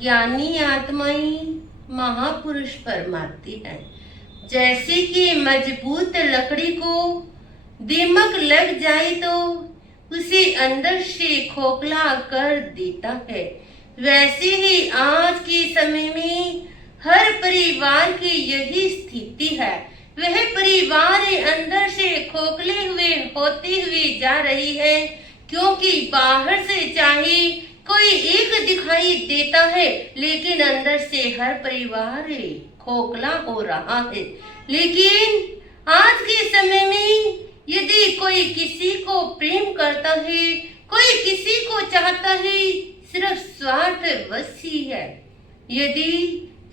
ज्ञानी आत्माएं महापुरुष फरमाती है, जैसे कि मजबूत लकड़ी को दीमक लग जाए तो उसे अंदर से खोखला कर देता है, वैसे ही आज के समय में हर परिवार की यही स्थिति है। वह परिवार अंदर से खोखले हुए होते हुए जा रही है, क्योंकि बाहर से चाहे कोई एक दिखाई देता है, लेकिन अंदर से हर परिवार खोखला हो रहा है। लेकिन आज के समय में यदि कोई किसी को प्रेम करता है, कोई किसी को चाहता है, सिर्फ स्वार्थवश ही है। यदि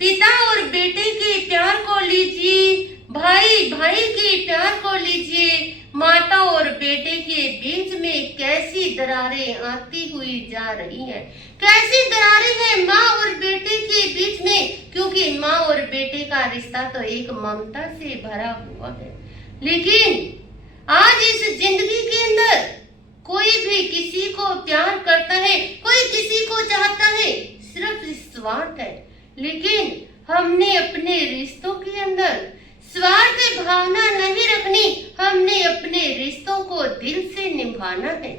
पिता और बेटे के प्यार को लीजिए, भाई भाई के प्यार को लीजिए, माता और बेटे के बीच में कैसी दरारें आती हुई जा रही हैं। कैसी दरारें हैं माँ और बेटे के बीच में, क्योंकि माँ और बेटे का रिश्ता तो एक ममता से भरा हुआ है। लेकिन आज इस जिंदगी के अंदर कोई भी किसी को प्यार करता है, कोई किसी को चाहता है, सिर्फ स्वार्थ है। लेकिन हमने अपने रिश्तों के अंदर स्वार्थ भावना नहीं रखनी, हमने अपने रिश्तों को दिल से निभाना है।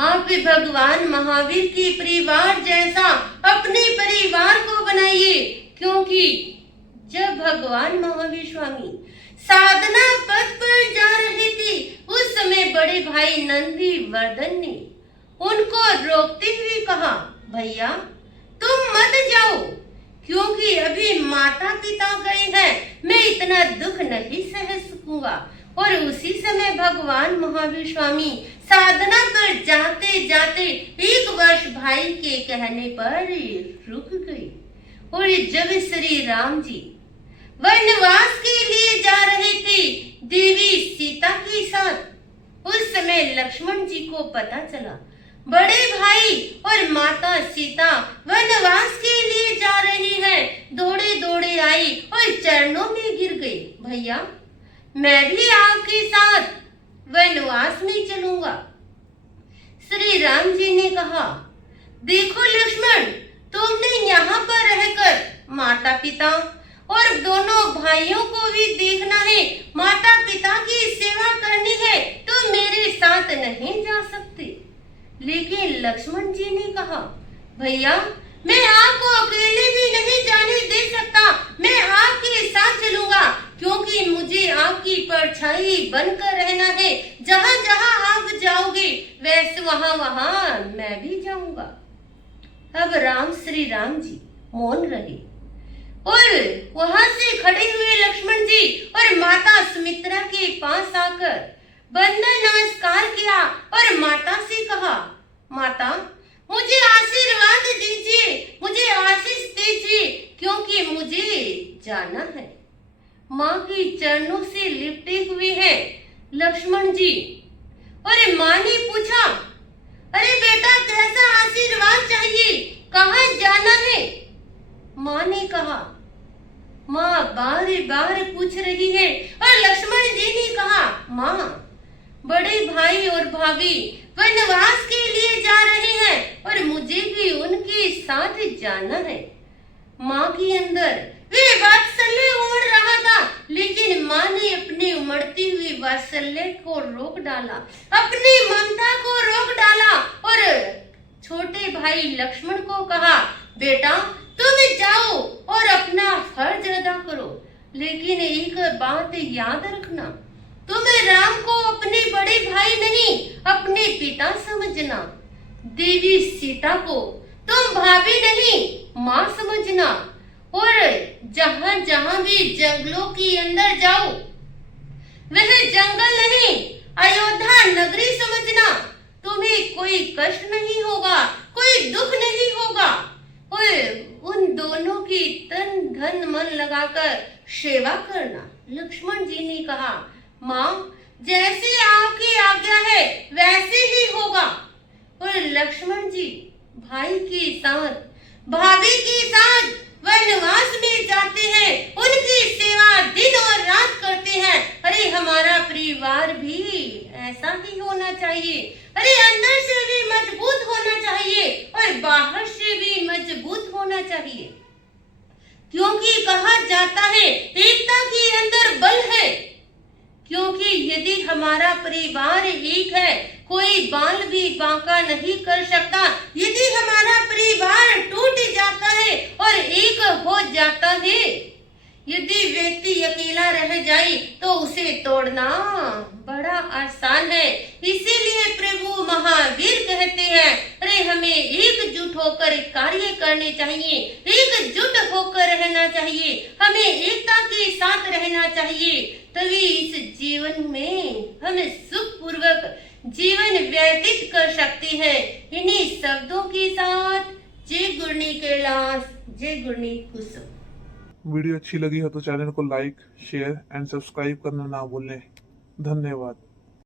आप भी भगवान महावीर के परिवार जैसा अपने परिवार को बनाइए, क्योंकि जब भगवान महावीर स्वामी साधना पथ पर जा रहे थे, उस समय बड़े भाई नंदी वर्धन ने उनको रोकते हुए कहा, भैया तुम मत जाओ, क्योंकि अभी माता पिता गए हैं, मैं इतना दुख नहीं सह सकूंगा। और उसी समय भगवान महावीर स्वामी साधना पर जाते जाते एक वर्ष भाई के कहने पर रुक गए। और जब श्री राम जी वनवास के लिए जा रहे थे देवी सीता के साथ, उस समय लक्ष्मण जी को पता चला बड़े भाई और माता सीता वनवास के लिए जा रही हैं। दौड़े दौड़े आई और चरणों में गिर गई, भैया मैं भी आपके साथ वनवास में चलूंगा। श्री राम जी ने कहा, देखो लक्ष्मण, तुमने यहाँ पर रहकर माता पिता और दोनों भाइयों को भी देखना है, माता पिता की सेवा करनी है, तो मेरे साथ नहीं जा सकते। लेकिन लक्ष्मण जी ने कहा, भैया मैं आपको अकेले भी नहीं जाने दे सकता, मैं आपके साथ चलूंगा, क्योंकि मुझे आपकी परछाई बनकर रहना है। जहाँ जहाँ आप जाओगे वैसे वहाँ वहाँ मैं भी जाऊंगा। अब श्री राम जी मौन रहे और वहां से खड़े हुए लक्ष्मण जी और माता सुमित्रा के पास आकर बंदन नमस्कार किया और माता से कहा, माता मुझे आशीर्वाद दीजिए, मुझे आशीष दीजिए, क्योंकि मुझे जाना है। माँ के चरणों से लिपटे हुए हैं लक्ष्मण जी। और माँ ने पूछा, अरे बेटा कैसा आशीर्वाद चाहिए, कहाँ जाना है? माँ ने कहा, माँ बार बार पूछ रही है। और लक्ष्मण जी ने कहा, माँ बड़े भाई और भाभी वनवास के लिए जा रहे हैं और मुझे भी उनके साथ जाना है। माँ के अंदर वे वात्सल्य उमड़ रहा था, लेकिन माँ ने अपने उमड़ती हुई वात्सल्य को रोक डाला, अपनी ममता को रोक डाला और छोटे भाई लक्ष्मण को कहा, बेटा तुम जाओ और अपना फर्ज अदा करो, लेकिन एक बात याद रखना, तुम राम को अपने बड़े भाई नहीं अपने पिता समझना, देवी सीता को तुम भाभी नहीं माँ समझना, और जहाँ जहाँ भी जंगलों के अंदर जाओ वह जंगल नहीं अयोध्या नगरी समझना। तुम्हें कोई कष्ट नहीं होगा, कोई दुख नहीं होगा, और उन दोनों की तन धन मन लगाकर सेवा करना। लक्ष्मण जी ने कहा, माँ जैसे आपकी आज्ञा है वैसे ही होगा। और लक्ष्मण जी भाई के साथ भाभी के साथ वनवास में जाते हैं, उनकी सेवा दिन और रात करते हैं। अरे हमारा परिवार भी ऐसा ही होना चाहिए, अरे अंदर से भी मजबूत होना चाहिए और बाहर से भी मजबूत क्योंकि कहा जाता है एकता के अंदर बल है। क्योंकि यदि हमारा परिवार एक है, कोई बाल भी बांका नहीं कर सकता। यदि हमारा परिवार टूट जाता है और एक हो जाता है, यदि व्यक्ति अकेला रह जाए तो उसे तोड़ना बड़ा आसान है। इसीलिए प्रभु महावीर कहते हैं, अरे हमें एकजुट होकर कार्य करने चाहिए, एकजुट होकर रहना चाहिए, हमें एकता के साथ रहना चाहिए। तभी इस जीवन में हम सुखपूर्वक जीवन व्यतीत कर सकते हैं। इन्हीं शब्दों के साथ जय गुरनी कैलाश, जय गुरनी कुसुम। वीडियो अच्छी लगी हो तो चैनल को लाइक, शेयर एंड सब्सक्राइब करना ना भूलें। धन्यवाद।